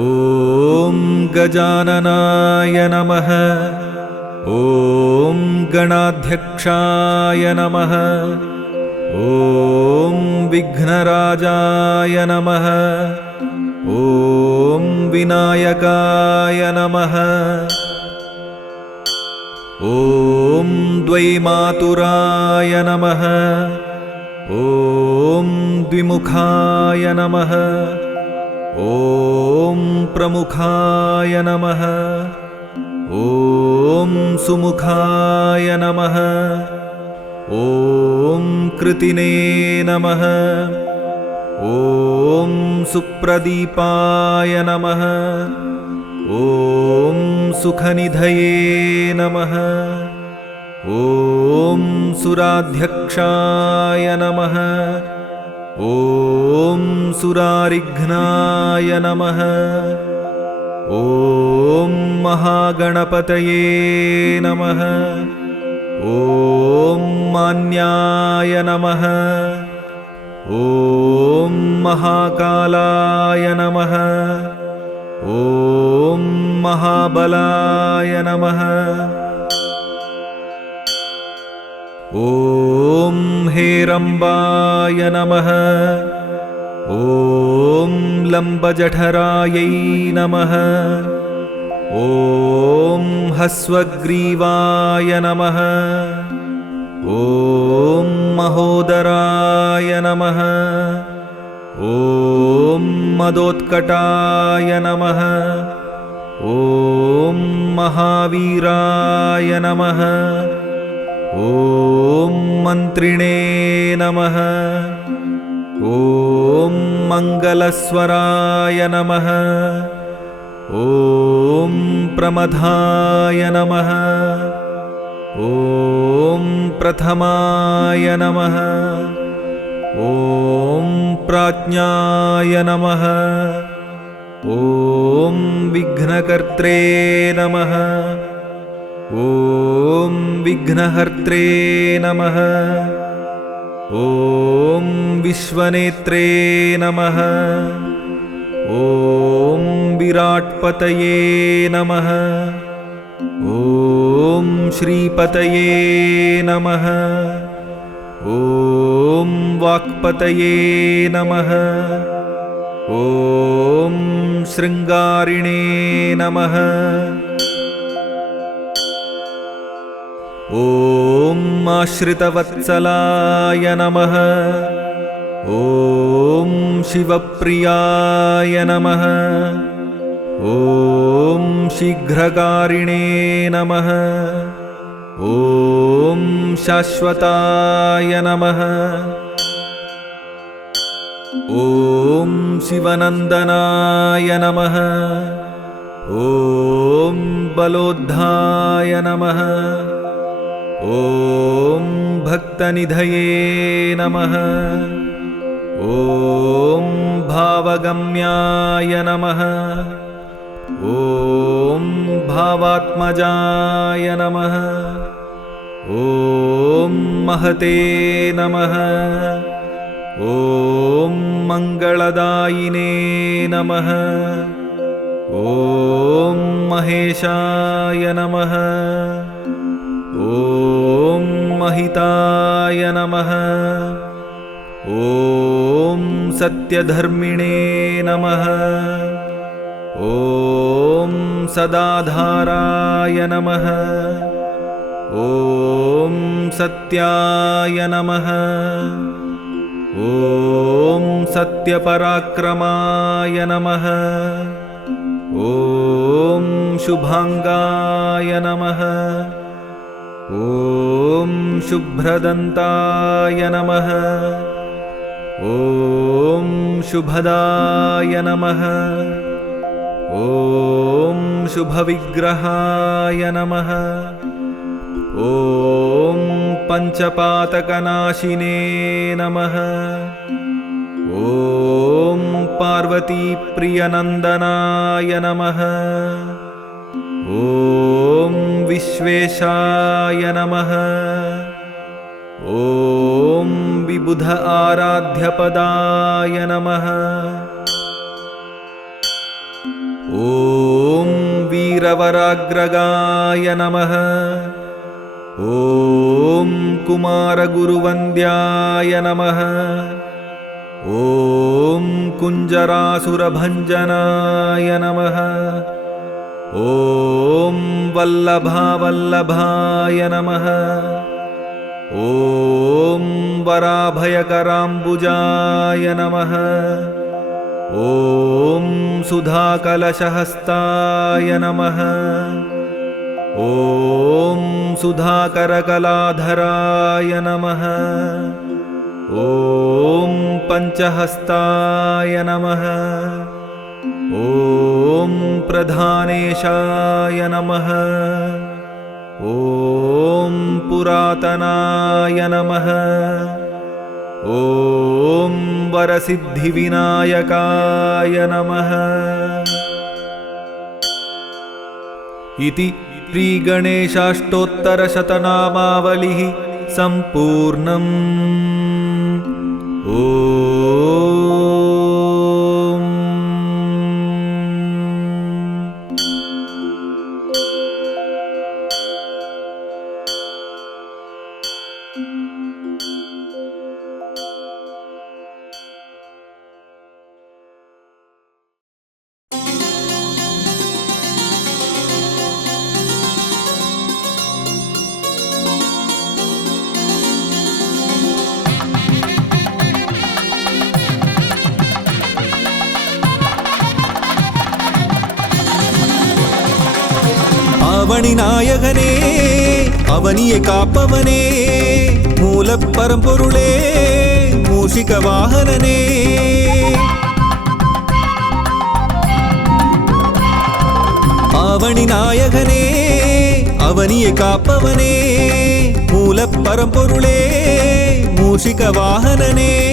ॐ गजाननाय नमः। ॐ गणाध्यक्षाय नमः। ॐ विघ्नराजाय नमः। ॐ विनायकाय नमः। ॐ द्वैमातुराय नमः। ॐ द्विमुखाय नमः। ॐ प्रमुखाय नमः। ॐ सुमुखाय नमः। ॐ कृतिने नमः। ॐ सुप्रदीपाय नमः। ॐ सुखनिधये नमः। ॐ सुराध्यक्षाय नमः। ॐ सुरारिघ्नाय नमः। ॐ महागणपतये नमः। ॐ मान्याय नमः। ॐ महाकालाय नमः। ॐ महाबलाय नमः। ॐ हेरम्बाय नमः। ॐ लम्बजठरायै नमः। ॐ हस्वग्रीवाय नमः। ॐ महोदराय नमः। ॐ मदोत्कटाय नमः। ॐ महावीराय नमः। ॐ मन्त्रिणे नमः। ॐ मङ्गलस्वराय नमः। ॐ प्रमथाय नमः। ॐ प्रथमाय नमः। ॐ प्राज्ञाय नमः। ॐ विघ्नकर्त्रे नमः। ॐ विघ्नहर्त्रे नमः। ॐ विश्वनेत्रे नमः। ॐ विराट्पतये नमः। ॐ श्रीपतये नमः। ॐ वाक्पतये नमः। ॐ शृङ्गारिणे नमः। ॐ आश्रितवत्सलाय नमः। ॐ शिवप्रियाय नमः। ॐ शीघ्रकारिणे नमः। ॐ शाश्वताय नमः। ॐ शिवनन्दनाय नमः। ॐ बलोद्धाय नमः। ॐ भक्तनिधये नमः। ॐ भावगम्याय नमः। ॐ भावात्मजाय नमः। ॐ महते नमः। ॐ मङ्गलदायिने नमः। ॐ महेशाय नमः। ॐ महिताय नमः। ॐ सत्यधर्मिणे नमः। ॐ सदाधाराय नमः। ॐ सत्याय नमः। ॐ सत्यपराक्रमाय नमः। ॐ शुभाङ्गाय नमः। ॐ शुभ्रदन्ताय नमः। ॐ शुभदाय नमः। ॐ शुभविग्रहाय नमः। ॐ पञ्चपातकनाशिने नमः। ॐ पार्वतीप्रियनन्दनाय नमः। ॐ विश्वेशाय नमः। ॐ विबुध आराध्यपदाय नमः। वीरवराग्रगाय नमः। ॐ कुमारगुरुवन्द्याय नमः। ॐ कुञ्जरासुरभञ्जनाय नमः। ॐ वल्लभावल्लभाय नमः। ॐ वराभयकराम्बुजाय नमः। ॐ सुधाकलशहस्ताय नमः। ॐ सुधाकरकलाधराय नमः। ॐ पञ्चहस्ताय नमः। ॐ प्रधानेशाय नमः। ॐ पुरातनाय नमः। ॐ वरसिद्धिविनायकाय नमः। इति श्रीगणेशाष्टोत्तरशतनामावलिः सम्पूर्णम्। அவனி நாயகனே, அவனியை காப்பவனே, மூலப் பரம்பொருளே, மூஷிக வாகனனே. அவனி நாயகனே, அவனியை காப்பவனே, மூலப் பரம்பொருளே, மூஷிக வாகனனே.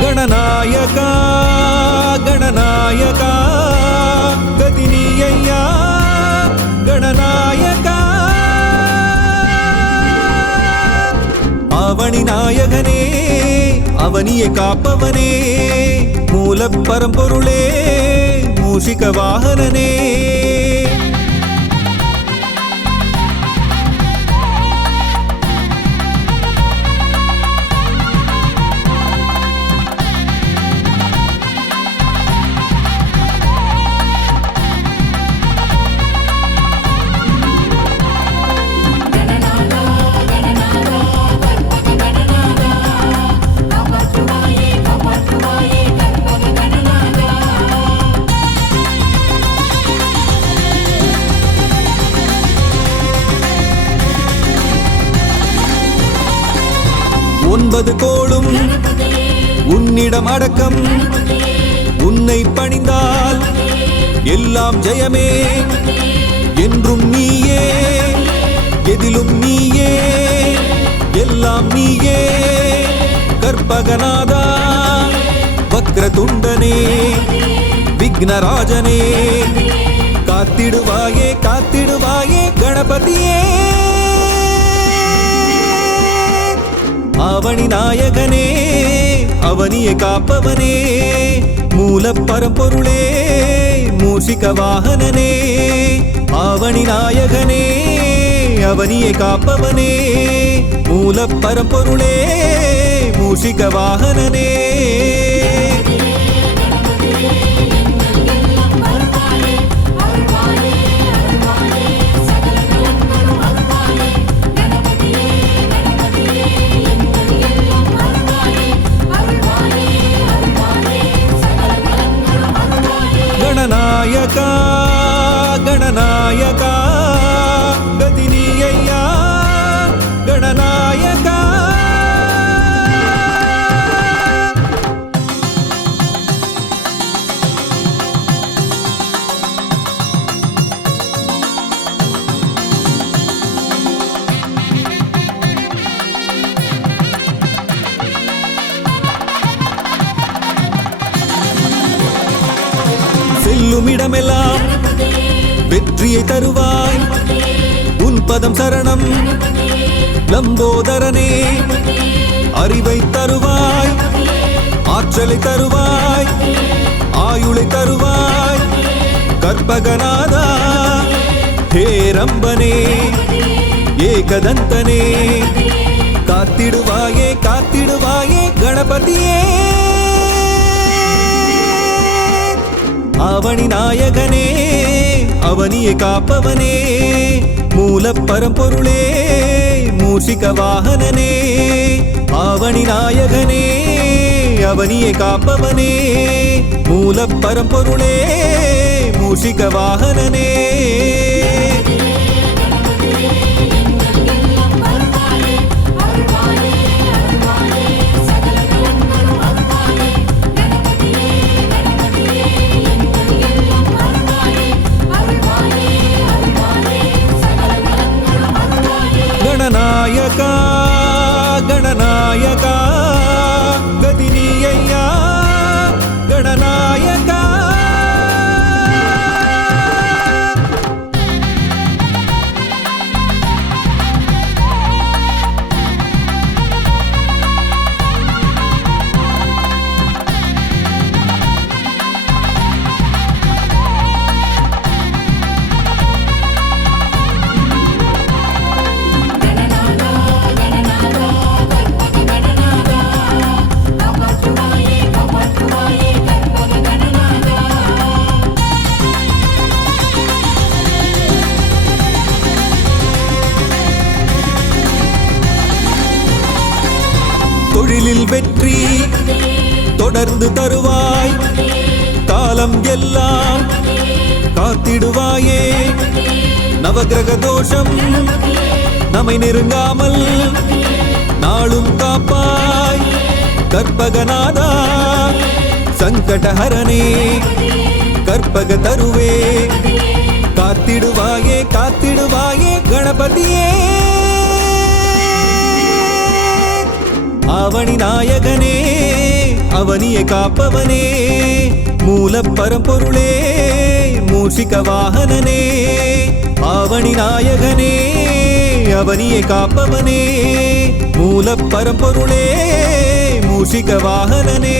गणनायका गणनायका गतिनीय्या गणनायका. அவனி நாயகனே, அவனியை காப்பவனே, மூலப் பரம்பொருளே, மூஷிக வாகனனே. ஒன்பது கோளும் உன்னிடம் அடக்கம், உன்னை பணிந்தால் எல்லாம் ஜெயமே. என்றும் நீயே, எதிலும் நீயே, எல்லாம் நீயே. கற்பகநாதா, வக்ரதுண்டனே, விக்னராஜனே, காத்திடுவாயே காத்திடுவாயே கணபதியே. அவனி நாயகனே, அவனியை காப்பவனே, மூலப் பரம்பொருளே, மூஷிக வாகனனே. அவனி நாயகனே, அவனியை காப்பவனே, மூலப் பரம்பொருளே, மூஷிக வாகனனே. गणनायका गणनायका गतिनीय्या गणनायका. வெற்றியை தருவாய் உன் பதம் சரணம் லம்போதரனே அறிவை தருவாய் ஆற்றலை தருவாய் ஆயுளை தருவாய் கற்பகநாதா ஹேரம்பனே ஏகதந்தனே காத்திடுவாயே காத்திடுவாயே கணபதியே அவனி நாயகனே அவனியை காப்பவனே மூலப் பரம்பொருளே மூஷிக வாகனனே அவனி நாயகனே அவனியை காப்பவனே மூலப் பரம்பொருளே மூஷிக வாகனனே गणनायका गणनायका गदिनीय्या गणनायका தொழிலில் வெற்றி தொடர்ந்து தருவாய் காலம் எல்லாம் காத்திடுவாயே நவகிரக தோஷம் நம்மை நெருங்காமல் நாளும் காப்பாய் கற்பகநாதா சங்கடஹரனே கற்பக தருவே காத்திடுவாயே காத்திடுவாயே கணபதியே அவனி நாயகனே அவனியை காப்பவனே மூலப் பரம்பொருளே மூஷிக வாகனனே அவனி நாயகனே அவனியை காப்பவனே மூலப் பரம்பொருளே மூஷிக வாகனனே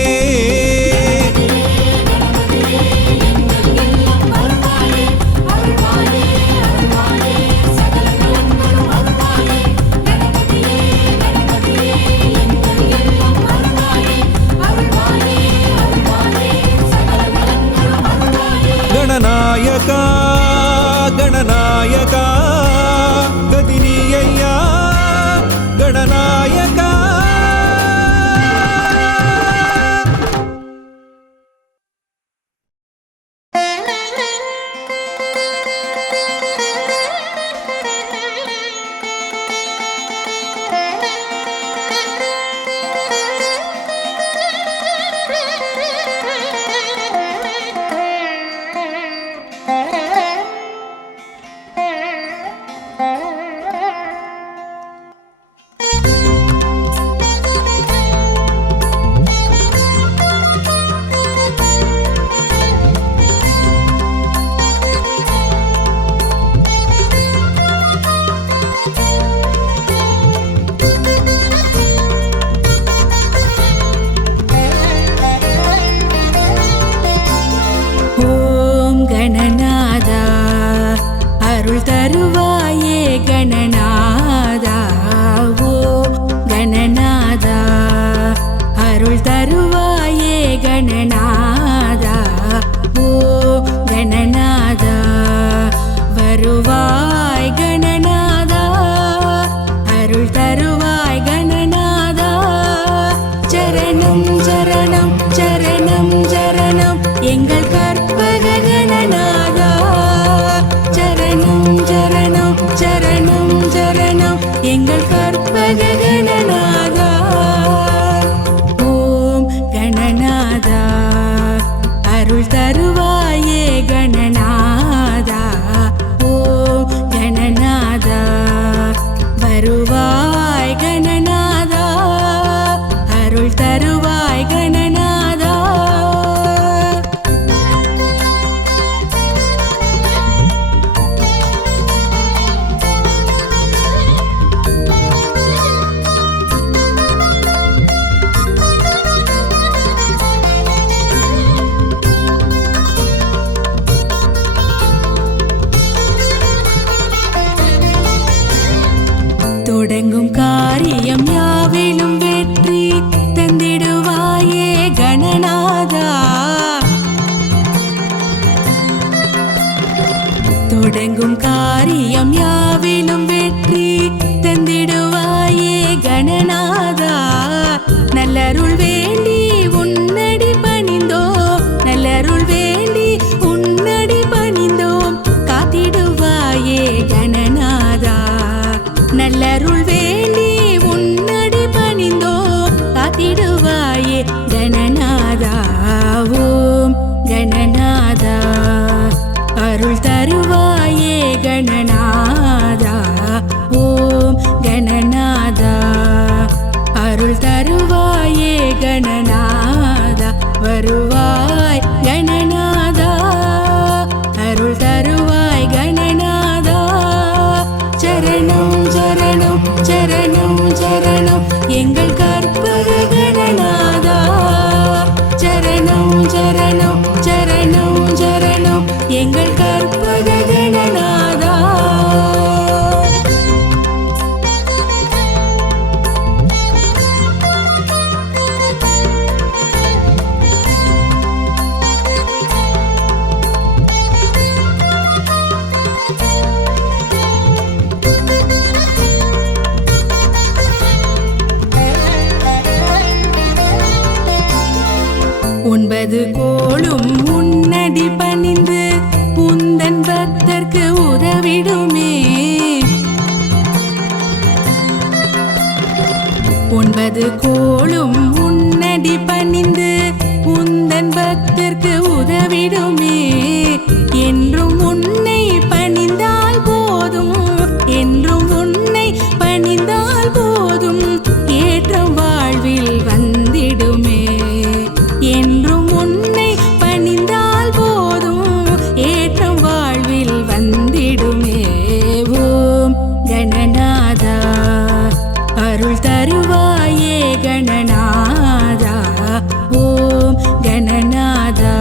गणनायका गणनायका गदिनीय्या गणनायका தொடங்கும் காரியம் யாவிலும் வெற்றி தந்திடுவாயே கணநாதா. தொடங்கும் காரியம் யாவிலும் வெற்றி தந்திடுவாயே கணநாதா. நல்லருள் வேண்டி உன்னடி பணிந்தோம், நல்லருள் வேண்டி உன்னடி பணிந்தோம், காத்திடுவாயே கணநாதா. நல்லருள் வேண்டி உன்னடி பணிந்தோம், காத்திடுவாயே கணநாதா. ஓம் கணநாதா அருள் தருவாயே கணநாதா. ஓம் கணநாதா அருள் தருவாயே கணநாதா. வருவாய் கணநாதா, அருள் தருவாய் கணநாதா. சரணம் சரணம் சரணம் சரணம் எங்கள் கற்பக கணநாதா. சரணம் சரணம் சரணம் சரணம் எங்கள் கற்பக கணநாதா. ஒன்பது கோளும் உன்னடி பணிந்து உந்தன் பக்தர்க்கு உதவிடுமே. ஒன்பது கோளும் உன்னடி பணிந்து உந்தன் பக்தர்க்கு உதவிடுமே. என்றும் உன்னை பணிந்தால் போதும், என்றும் உன்னை பணிந்தால் போதும், ஏற்றம் வாழ்வில் வந்திடுமே. என்றும் உன்னை பணிந்தால் போதும், ஏற்றம் வாழ்வில் வந்திடுமே. ஓம் கணநாதா அருள் தருவாயே கணநாதா. ஓம் கணநாதா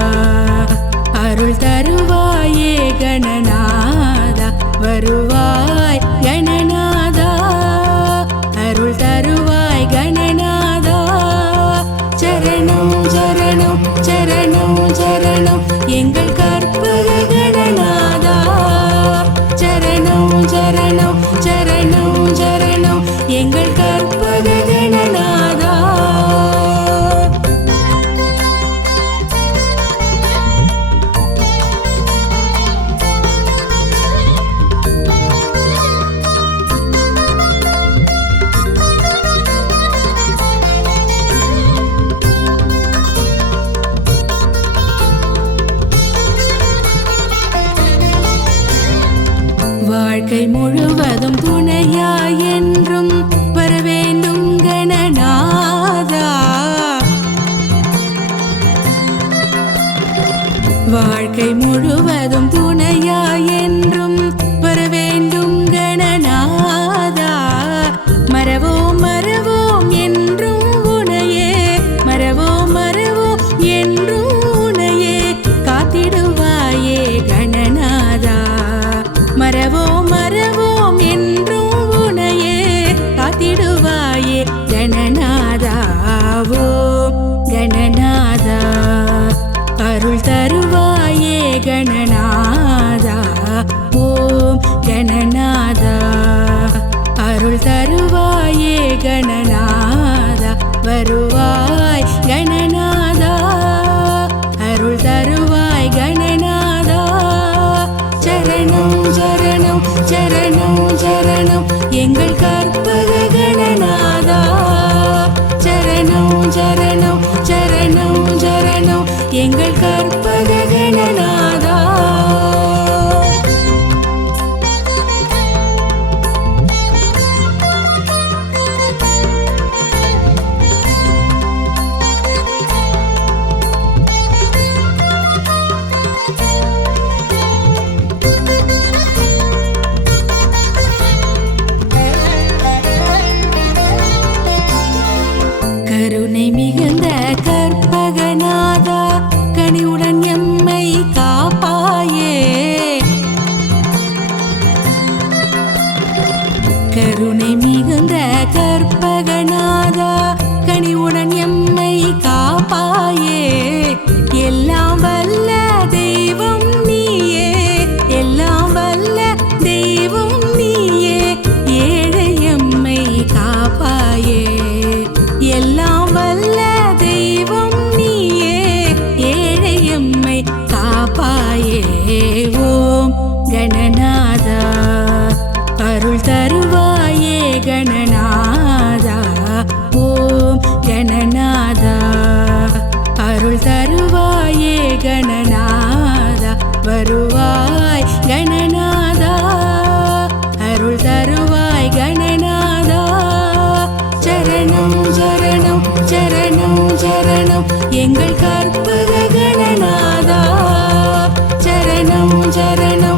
அருள் தருவாயே கணநாதா. வருவாய் கணநாதா, அருள் தருவாய் கணநாதா. சரணம் சரணம் சரணம் சரணம் எங்கள் கற்பக கணநாதா. சரணம் சரணம் சரணம் சரணம் எங்கள் கற்பக கணநாதா. வாழ்க்கை முழுவதும் துணையாய் என்றும் வரவேண்டும் கணநாதா. வாழ்க்கை முழுவதும் துணையாய் என்றும் வரவேண்டும் கணநாதா. மறவோம் மறவோம் என்றும் உனையே, மறவோம் மறவோம் என்றும் உனையே, காத்திடுவாயே கணநாதா. மறவோம் மறவோம் என்றும் உனையே, காத்திடுவாயே கணநாதா. ஓம் கணநாதா அருள் தருவாயே கணநாதா. ஓம் கணநாதா அருள் தருவாயே கணநாதா. வருவாய் கணநாதா, அருள் தருவாய் கணநாதா. சரணம் சரணம் சரணம் சரணம் எங்கள் கற்பக கணநாதா. சரணம் சரணம் சரணம் சரணம் எங்கள் கற்பக கணநாதா. கருணை மிகுந்த கற்பகநாதா கனிவுடன் எம்மை காப்பாயே. எல்லாம் வல்ல தெய்வம் நீயே, எல்லாம் வல்ல தெய்வம் நீயே, ஏழை எம்மை காப்பாயே. எல்லாம் வல்ல தெய்வம் நீயே, ஏழை எம்மை காப்பாயே. ஓம் கணநாதா அருள் தருவாயே கணநாதா. ஓம் கணநாதா அருள் தருவாயே கணநாதா. வருவாய் கணநாதா, அருள் தருவாய் கணநாதா. சரணம் சரணம் சரணம் சரணம் எங்கள் கற்பக கணநாதா. சரணம் சரணம்